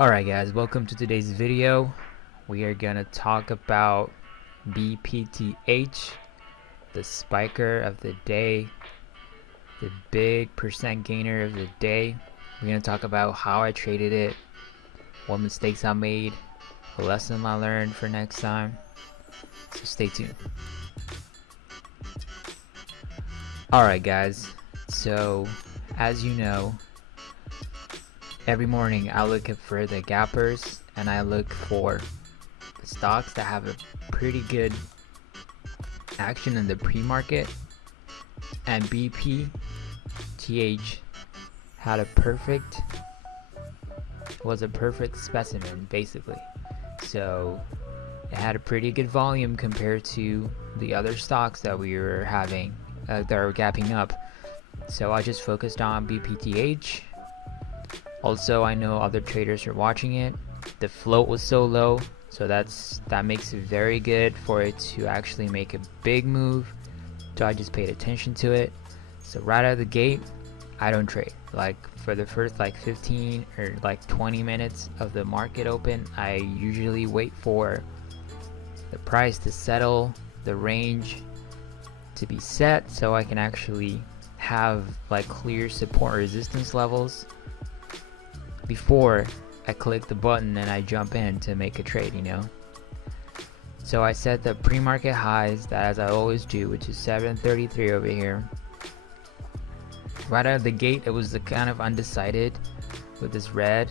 Alright guys, welcome to today's video. We are gonna talk about BPTH, the spiker of the day, the big percent gainer of the day. We're gonna talk about how I traded it, what mistakes I made, a lesson I learned for next time. So stay tuned. Alright guys, so as you know, every morning I look for the gappers and I look for the stocks that have a pretty good action in the pre-market, and BPTH was a perfect specimen basically. So it had a pretty good volume compared to the other stocks that we were having that were gapping up. So I just focused on BPTH. Also, I know other traders are watching it. The float was so low, so that makes it very good for it to actually make a big move. So I just paid attention to it. So right out of the gate, I don't trade. Like for the first 15 or 20 minutes of the market open, I usually wait for the price to settle, the range to be set, so I can actually have clear support resistance levels before I click the button and I jump in to make a trade, So I set the pre-market highs, that as I always do, which is 733 over here. Right out of the gate, it was kind of undecided with this red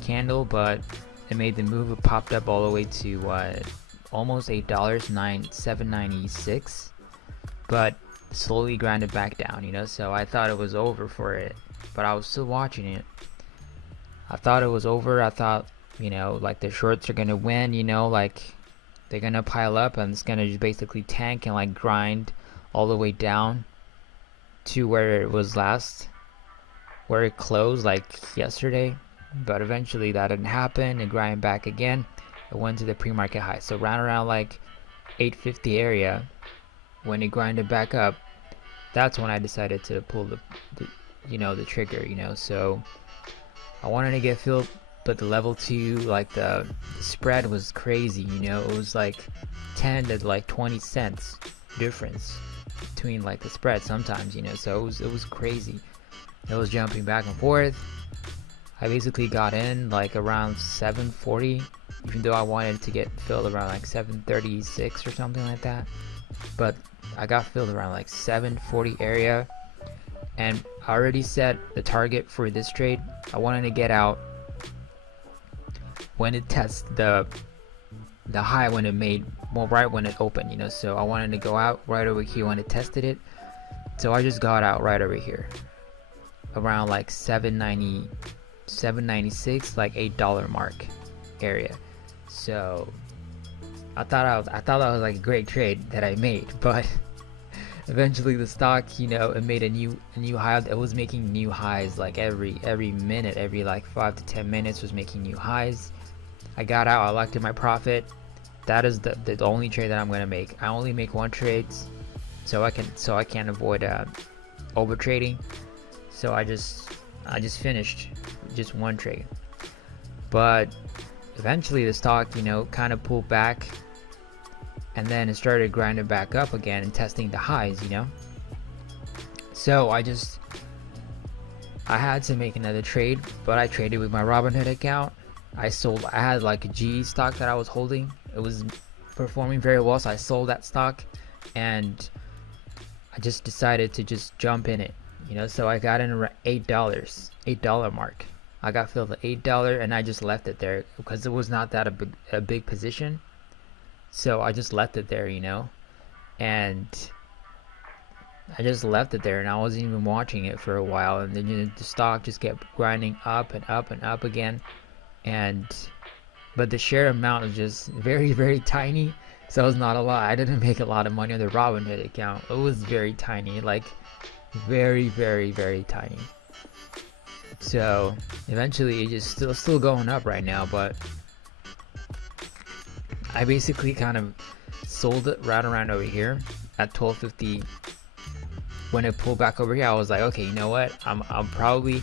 candle, but it made the move. It popped up all the way to almost $8, 7.96, but slowly grinded back down, so I thought it was over for it, but I was still watching it. I thought it was over. I thought, the shorts are gonna win, they're gonna pile up and it's gonna just basically tank and grind all the way down to where it was where it closed yesterday. But eventually that didn't happen. It grinded back again. It went to the pre-market high. So around 850 area, when it grinded back up, that's when I decided to pull the trigger. So I wanted to get filled, but the level 2, the spread was crazy, it was 10 to 20 cents difference between the spread sometimes, so it was crazy. It was jumping back and forth. I basically got in around 740, even though I wanted to get filled around 736 or something like that, but I got filled around 740 area. And I already set the target for this trade. I wanted to get out when it tests the high, when it made, right when it opened, so I wanted to go out right over here when it tested it. So I just got out right over here around 790, 796, $8 mark area. So I thought that was a great trade that I made, but eventually the stock, it made a new high. It was making new highs every minute, every 5 to 10 minutes was making new highs. I got out. I locked in my profit. That is the only trade that I'm gonna make. I only make one trade, so I can avoid over trading. So I just finished just one trade. But eventually the stock, kind of pulled back. And then it started grinding back up again and testing the highs, So I had to make another trade, but I traded with my Robinhood account. I had a G stock that I was holding. It was performing very well, so I sold that stock and I just decided to just jump in it, So I got in around $8 mark. I got filled at $8 and I just left it there because it was not that a big position. So I just left it there, and I just left it there and I wasn't even watching it for a while, and then the stock just kept grinding up and up and up again, but the share amount was just very, very tiny, so it was not a lot. I didn't make a lot of money on the Robinhood account. It was very tiny, very, very, very tiny. So eventually it just still going up right now, but I basically kind of sold it right around over here at 1250. When it pulled back over here, I was like, okay, you know what? I'm probably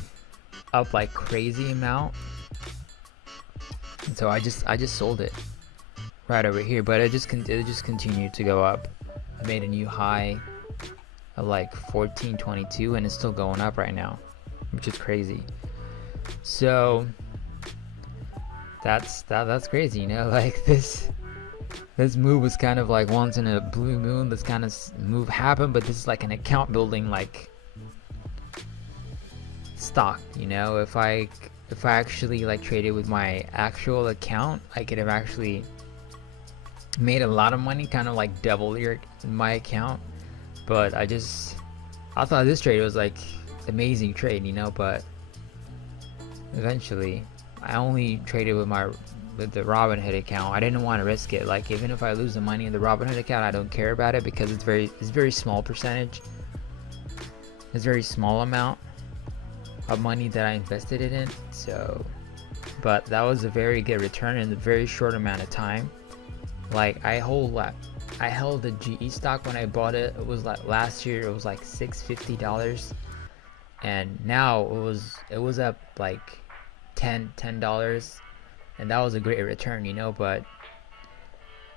up crazy amount, And so I just sold it right over here, but it just continued to go up. I made a new high of like 14.22, and it's still going up right now, which is crazy. So that's crazy, you know. Like this move was kind of like once in a blue moon. This kind of move happened, but this is like an account building like stock, you know. If I actually like traded with my actual account, I could have actually made a lot of money, kind of like double my account. But I thought this trade was like amazing trade, you know. But eventually I only traded with the Robinhood account. I didn't want to risk it. Like, even if I lose the money in the Robinhood account, I don't care about it, because it's very small percentage. It's very small amount of money that I invested in it. So, but that was a very good return in a very short amount of time. Like, I held the GE stock when I bought it. It was like last year. It was like $650, and now it was up like $10, and that was a great return, you know. But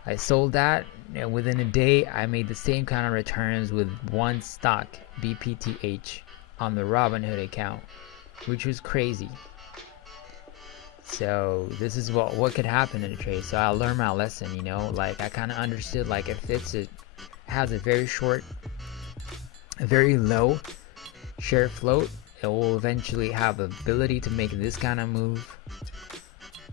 I sold that, and within a day I made the same kind of returns with one stock, BPTH, on the Robinhood account, which was crazy. So this is what could happen in a trade. So I learned my lesson, you know. Like, I kind of understood, like, if has a very low share float, it will eventually have the ability to make this kind of move.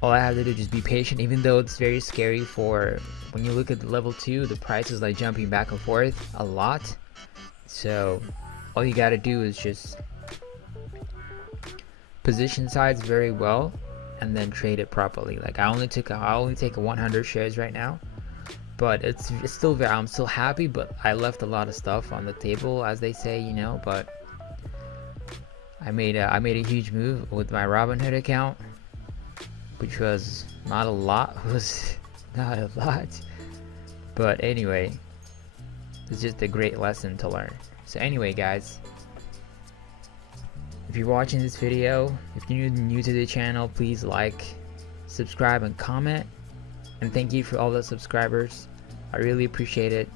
All I have to do is just be patient, even though it's very scary. For when you look at the level 2, the price is like jumping back and forth a lot. So all you gotta do is just position sides very well, and then trade it properly. Like, I only take 100 shares right now, but it's still I'm still happy, but I left a lot of stuff on the table, as they say, you know. But I made a huge move with my Robinhood account, which was not a lot. But anyway, it's just a great lesson to learn. So anyway, guys, if you're watching this video, if you're new to the channel, please like, subscribe, and comment. And thank you for all the subscribers. I really appreciate it.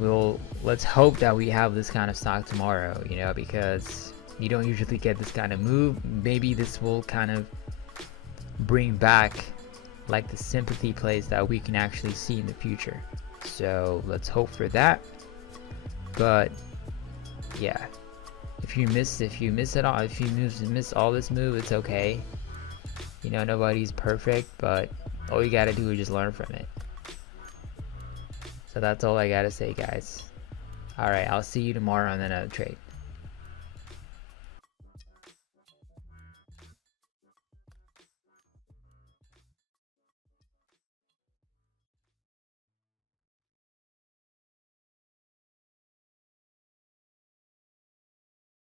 Let's hope that we have this kind of stock tomorrow, you know, because you don't usually get this kind of move. Maybe this will kind of bring back like the sympathy plays that we can actually see in the future. So let's hope for that. But yeah, if you miss it all, if you miss all this move, it's okay. You know, nobody's perfect, but all you gotta do is just learn from it. So that's all I gotta say, guys. Alright, I'll see you tomorrow on another trade.